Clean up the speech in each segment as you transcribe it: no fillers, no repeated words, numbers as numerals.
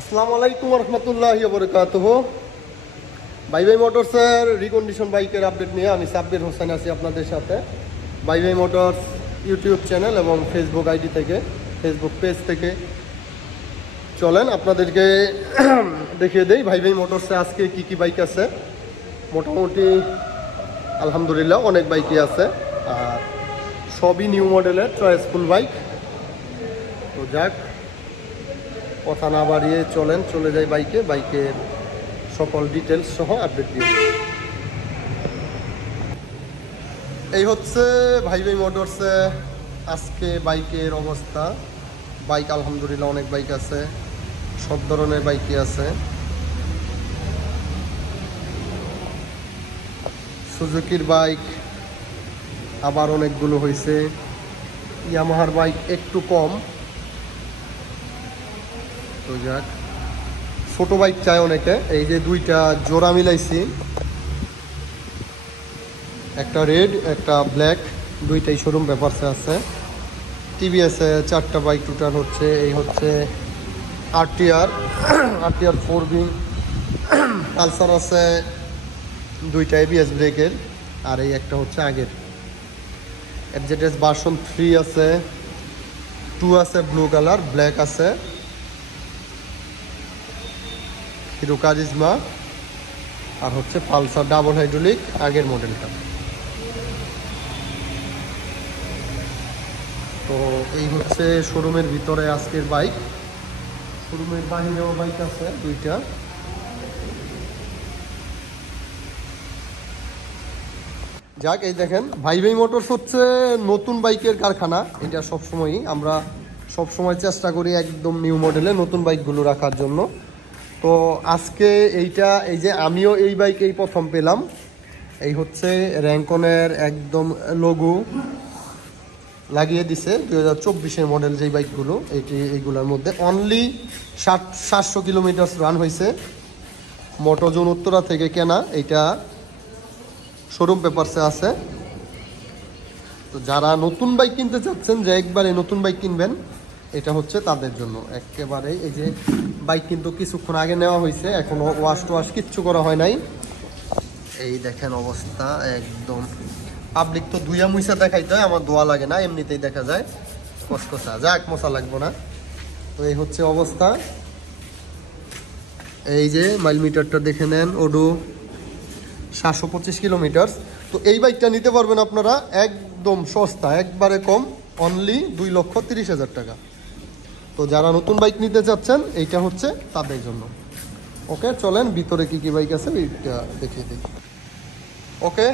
আসসালামু আলাইকুম রহমতুল্লাহি ওয়া বারাকাতুহু। ভাই ভাই মোটরসের রিকন্ডিশন বাইকের আপডেট নিয়ে আমি সাব্বির হোসেন আছি আপনাদের সাথে। ভাই ভাই মোটরস ইউটিউব চ্যানেল এবং ফেসবুক আইডি থেকে, ফেসবুক পেজ থেকে চলেন আপনাদেরকে দেখিয়ে দেই ভাই ভাই মোটরসে আজকে কি কি বাইক আছে। মোটামুটি আলহামদুলিল্লাহ অনেক বাইকই আছে, আর সবই নিউ মডেলের চয়েসফুল বাইক। তো যাক, কথা না বাড়িয়ে চলে যাই বাইকের সকল ডিটেলস সহ আপডেট দিয়ে। এই হচ্ছে ভাই ভাই মোটরসে আজকে বাইকের অবস্থা। বাইক আলহামদুলিল্লাহ অনেক বাইক আছে, সব ধরনের বাইকই আছে। সুজুকির বাইক আবার অনেকগুলো হয়েছে, ইয়ামাহার বাইক একটু কম। তো যাক, ছোট বাইক চাই অনেকে। এই যে দুইটা জোড়া মিলাইছি, একটা রেড একটা ব্ল্যাক, দুইটাই শোরুম পেপারসে আছে। টিভিএসে 4টা বাইক টোটাল হচ্ছে। এই হচ্ছে আরটিআর 4B, পালসার আছে দুইটা এবিএস ব্রেকের, আর এই একটা হচ্ছে আগের। এফজেডএস ভার্সন 3 আছে, 2 আছে ব্লু কালার, ব্ল্যাক আছে। হিরো কারিজমা, আর হচ্ছে পালসার ডাবল হাইড্রোলিক আগের মডেলটা। তো এই হচ্ছে শোরুমের ভিতরে আজকের বাইক। শোরুমের বাহিরেও বাইক আছে দুইটা। যাক, এই দেখেন ভাই ভাই মোটরস হচ্ছে নতুন বাইকের কারখানা। এটা সবসময়ই আমরা সবসময় চেষ্টা করি একদম নিউ মডেলে নতুন বাইকগুলো রাখার জন্য। তো আজকে এই যে আমিও এই বাইক এই প্রথম পেলাম। এই হচ্ছে র্যাঙ্কনের একদম লোগো লাগিয়ে দিছে 2024-এর মডেল যেই বাইকগুলো, এইগুলোর মধ্যে অনলি 700 কিলোমিটার রান হয়েছে। মোটোজোন উত্তরা থেকে কেনা, এইটা শোরুম পেপারসে আছে। তো যারা নতুন বাইক কিনতে চাচ্ছেন, যে একবারে নতুন বাইক কিনবেন, এটা হচ্ছে তাদের জন্য একেবারে। এই যে বাইক কিন্তু কিছুক্ষণ আগে নেওয়া হয়েছে, এখনো ওয়াশ কিচ্ছু করা হয় নাই। এই দেখেন অবস্থা একদম। পাবলিক তো ধুইয়া মুইসা দেখাইতে হয়, আমার দোয়া লাগে না, এমনিতেই দেখা যায় কসকসা। যাক, মশা লাগবো না। তো এই হচ্ছে অবস্থা। এই যে মাইল মিটারটা দেখে নেন, ওডু 725 কিলোমিটার। তো এই বাইকটা নিতে পারবেন আপনারা একদম সস্তা, একবারে কম, অনলি 2,30,000 টাকা। তো যারা নতুন বাইক নিতে চাচ্ছেন, এইটা হচ্ছে তাদের জন্য। ওকে, চলেন ভিতরে কি কি বাইক আছে এইটা দেখিয়ে দিই। ওকে,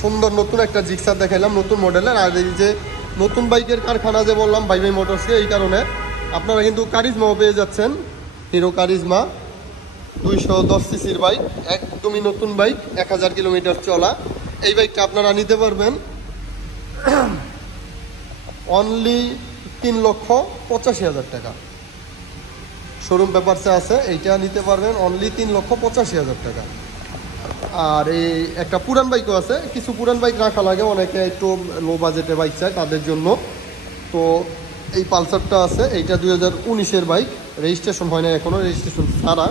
সুন্দর নতুন একটা জিক্সার দেখাইলাম নতুন মডেলের। আর এই যে নতুন বাইকের কারখানা যে বললাম ভাই ভাই মোটরসকে, এই কারণে আপনারা কিন্তু কারিজমাও পেয়ে যাচ্ছেন। হিরো কারিজমা 210 সিসির বাইক, একদমই নতুন বাইক, 1000 কিলোমিটার চলা। এই বাইকটা আপনারা নিতে পারবেন অনলি 3,85,000 টাকা। শোরুম পেপারসে আছে, এইটা নিতে পারবেন অনলি 3,85,000 টাকা। আর এই একটা পুরান বাইকও আছে, কিছু পুরান বাইক রাখা লাগে, অনেকে একটু লো বাজেটে বাইক চায় তাদের জন্য। তো এই পালসারটা আছে, এইটা 2019-এর বাইক, রেজিস্ট্রেশন হয় না এখনও, রেজিস্ট্রেশন ছাড়া।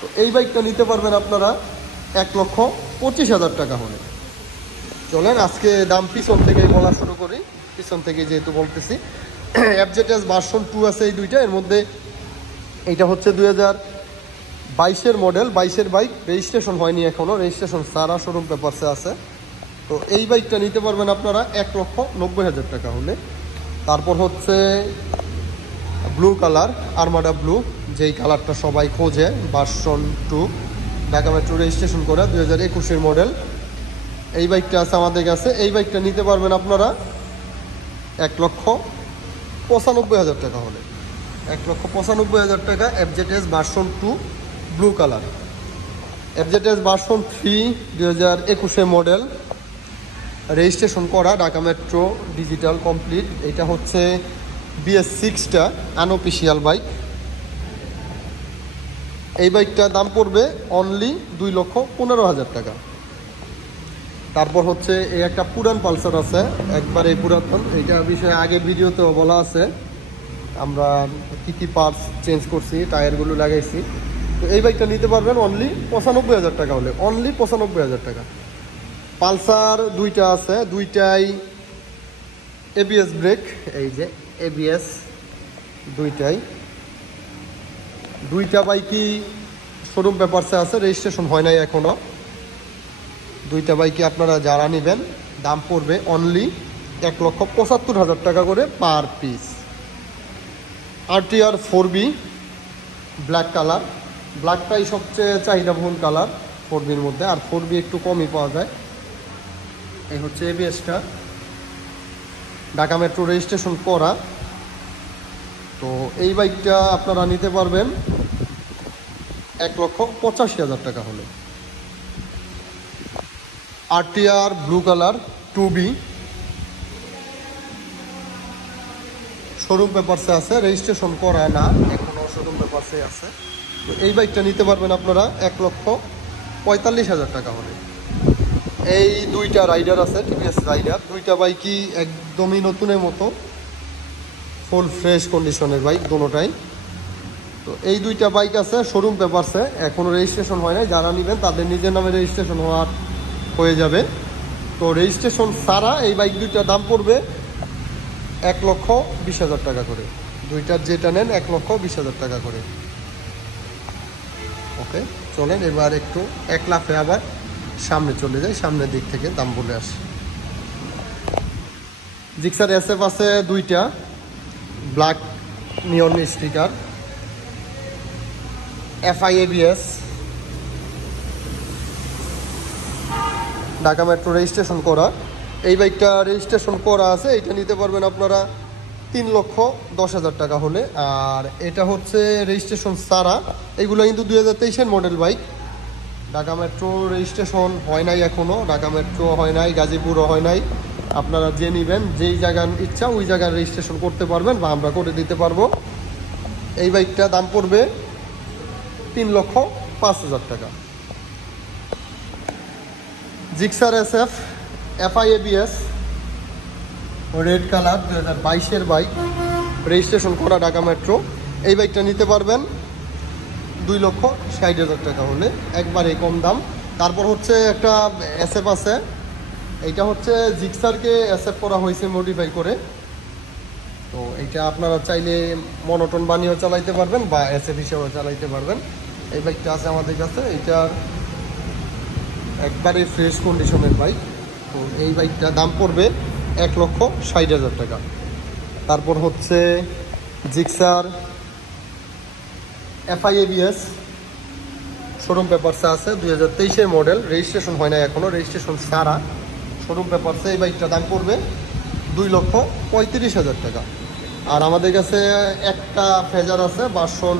তো এই বাইকটা নিতে পারবেন আপনারা 1,25,000 টাকা হলে। চলেন আজকে দাম পিছন থেকেই বলা শুরু করি, পিছন থেকে যেহেতু বলতেছি। এফজেডএস ভার্সন 2 আছে এই দুইটা, এর মধ্যে এইটা হচ্ছে 2022-এর মডেল, 22-এর বাইক, রেজিস্ট্রেশন হয়নি এখনও, রেজিস্ট্রেশন সারা শোরুম পেপারসে আছে। তো এই বাইকটা নিতে পারবেন আপনারা 1,90,000 টাকা হলে। তারপর হচ্ছে ব্লু কালার, আর্মাডা ব্লু, যেই কালারটা সবাই খোঁজে, ভার্সন 2, ঢাকা মেট্রো রেজিস্ট্রেশন করা, 2021-এর মডেল। এই বাইকটা আছে আমাদের কাছে। এই বাইকটা নিতে পারবেন আপনারা 1,95,000 টাকা হলে। 1,95,000 টাকা FZS version 2 blue colour. FZS version 3 2021-এর মডেল, রেজিস্ট্রেশন করা, ঢাকা মেট্রো ডিজিটাল কমপ্লিট। এটা হচ্ছে BS6টা আনঅফিসিয়াল বাইক। এই বাইকটার দাম পড়বে অনলি 2,15,000 টাকা। তারপর হচ্ছে এই একটা পুরান পালসার আছে, একবারে পুরাতন, এইটার বিষয়ে আগের ভিডিওতেও বলা আছে। আমরা কী কী পার্টস চেঞ্জ করছি, টায়ারগুলো লাগাইছি। তো এই বাইকটা নিতে পারবেন অনলি 95,000 টাকা হলে, অনলি 95,000 টাকা। পালসার দুইটা আছে, দুইটাই এবিএস ব্রেক, এই যে এবিএস দুইটা বাইকই শোরুম পেপারসে আছে, রেজিস্ট্রেশন হয় নাই এখনও। দুইটা বাইকই আপনারা যারা নেবেন দাম পড়বে অনলি 1,75,000 টাকা করে per piece. RTR 4B black colour, ব্ল্যাকটাই সবচেয়ে চাহিদাবহুল কালার 4Bর মধ্যে, আর 4B একটু কমই পাওয়া যায়। এই হচ্ছে এবিএসটা, ঢাকা মেট্রো রেজিস্ট্রেশন করা। তো এই বাইকটা আপনারা নিতে পারবেন 1,85,000 টাকা হলে। RTR blue colour 2B showroom পেপারসে আছে, রেজিস্ট্রেশন করা না এখনও, শোরুম পেপারসে আছে। তো এই বাইকটা নিতে পারবেন আপনারা 1,45,000 টাকা হলে। এই দুইটা রাইডার আছে, টিভিএস রাইডার, দুইটা বাইকই একদমই নতুনের মতো, ফুল ফ্রেশ কন্ডিশনের বাইক দুটোটাই। তো এই দুইটা বাইক আছে শোরুম পেপারসে, এখনও রেজিস্ট্রেশন হয় নাই। যারা নেবেন তাদের নিজের নামে রেজিস্ট্রেশন হয়ে যাবে। তো রেজিস্ট্রেশন ছাড়া এই বাইক দুইটার দাম পড়বে 1,20,000 টাকা করে। দুইটার যেটা নেন 1,20,000 টাকা করে। ওকে, চলেন এবার একটু এক লাফে আবার সামনে চলে যাই, সামনের দিক থেকে দাম বলে আসি। জিক্সার SF আছে দুইটা, ব্ল্যাক নিয়ন sticker, FI ABS, Dhaka metro registration করা। এই বাইকটা রেজিস্ট্রেশন করা আছে, এটা নিতে পারবেন আপনারা 3,10,000 টাকা হলে। আর এটা হচ্ছে রেজিস্ট্রেশন ছাড়া, এগুলো কিন্তু 2023-এর model bike. Dhaka metro registration হয় নাই এখনও, ঢাকা মেট্রো হয় নাই, গাজীপুরও হয় নাই। আপনারা যে নেবেন, যেই জায়গার ইচ্ছা ওই জায়গায় রেজিস্ট্রেশন করতে পারবেন বা আমরা করে দিতে পারবো। এই বাইকটা দাম পড়বে 3,05,000 টাকা। Gixxer SF FI ABS red colour 2022-এর বাইক, রেজিস্ট্রেশন করা ঢাকা মেট্রো। এই বাইকটা নিতে পারবেন 2,60,000 টাকা হলে, একবারে কম দাম। তারপর হচ্ছে একটা SF আছে, এইটা হচ্ছে জিক্সারকে SF করা হয়েছে মডিফাই করে। তো এইটা আপনারা চাইলে মনোটন বানিয়েও চালাইতে পারবেন বা SF হিসেবেও চালাইতে পারবেন। এই বাইকটা আছে আমাদের কাছে, এইটার একবারে ফ্রেশ কন্ডিশনের বাইক। তো এই বাইকটা দাম পড়বে 1,60,000 টাকা। তারপর হচ্ছে জিক্সার FI ABS শোরুম পেপারসে আছে, 2023-এর মডেল, রেজিস্ট্রেশন হয় না এখনও, রেজিস্ট্রেশন ছাড়া শোরুম পেপারসে। এই বাইকটা দাম পড়বে 2,35,000 টাকা। আর আমাদের কাছে একটা ফেজার আছে ভার্সন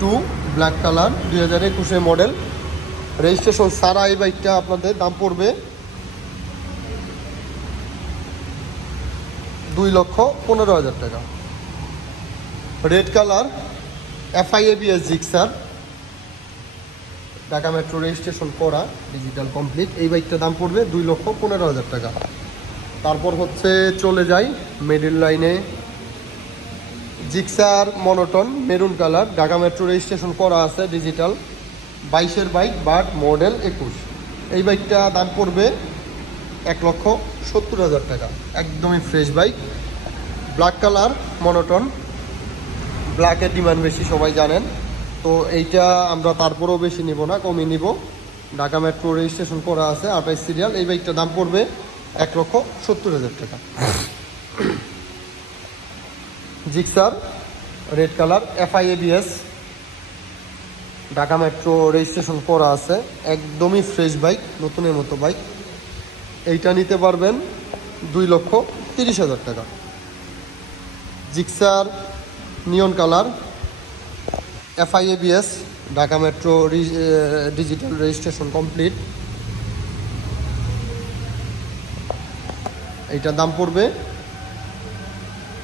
2 ব্ল্যাক কালার, 2021-এর মডেল, রেজিস্ট্রেশন ছাড়া। এই বাইকটা আপনাদের দাম পড়বে 2,15,000 টাকা। Red colour FI ABS Gixxer, Dhaka metro registration করা, ডিজিটাল কমপ্লিট। এই বাইকটা দাম পড়বে 2,15,000 টাকা। তারপর হচ্ছে চলে যাই মিডল লাইনে, Gixxer monotone maroon colour, Dhaka metro registration করা আছে, ডিজিটাল, 22-এর বাইক বাট মডেল 21। এই বাইকটা দাম পড়বে 1,70,000 টাকা, একদমই fresh bike. Black colour monotone, ব্ল্যাকের ডিমান্ড বেশি সবাই জানেন। তো এইটা আমরা তারপরেও বেশি নিব না, কমই নিব। ঢাকা মেট্রো রেজিস্ট্রেশন করা আছে, 28 সিরিয়াল। এই বাইকটার দাম পড়বে 1,70,000 টাকা। Gixxer red colour FI ABS, Dhaka metro registration করা আছে, একদমই ফ্রেশ বাইক, নতুনের মতো বাইক। এইটা নিতে পারবেন 2,30,000 টাকা। জিক্সার নিয়ন colour FI ABS, Dhaka metro digital registration complete. এইটার দাম পড়বে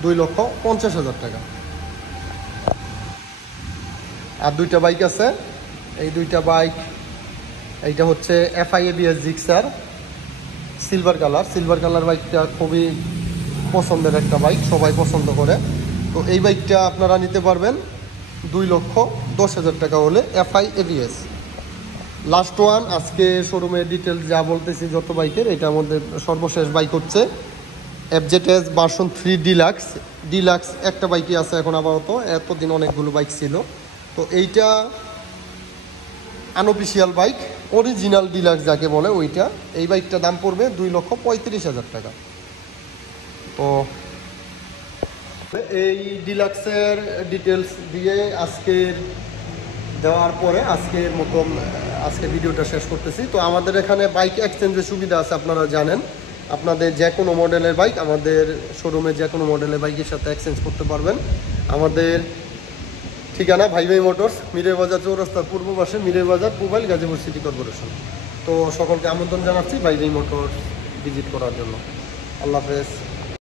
2,50,000 টাকা। আর দুইটা বাইক আছে, এই দুইটা বাইক, এইটা হচ্ছে FI ABS Gixxer silver colour. Silver colour বাইকটা খুবই পছন্দের একটা বাইক, সবাই পছন্দ করে। তো এই বাইকটা আপনারা নিতে পারবেন 2,10,000 টাকা হলে FI ABS। লাস্ট ওয়ান, আজকে শোরুমে ডিটেলস যা বলতেছি যত বাইকের, এটার মধ্যে সর্বশেষ বাইক হচ্ছে FZS ভার্সন 3 ডিলাক্স একটা বাইকই আছে এখন আপাতত, এতদিন অনেকগুলো বাইক ছিল। তো এইটা আনঅফিসিয়াল বাইক, অরিজিনাল ডিলাক্স যাকে বলে ওইটা। এই বাইকটার দাম পড়বে 2,35,000 টাকা। তো এই ডিলাক্সের ডিটেলস দিয়ে আজকের দেওয়ার পরে আজকের মতন আজকে ভিডিওটা শেষ করতেছি। তো আমাদের এখানে বাইক এক্সচেঞ্জের সুবিধা আছে, আপনারা জানেন। আপনাদের যে কোনো মডেলের বাইক আমাদের শোরুমে যে কোনো মডেলের বাইকের সাথে এক্সচেঞ্জ করতে পারবেন। আমাদের ঠিকানা ভাই ভাই মোটরস, মিরের বাজার চৌরাস্তার পূর্ব পাশে, মিরের বাজার, পুবাইল, গাজীপুর সিটি কর্পোরেশন। তো সকলকে আমন্ত্রণ জানাচ্ছি ভাই ভাই মোটরস ভিজিট করার জন্য। আল্লাহ হাফেজ।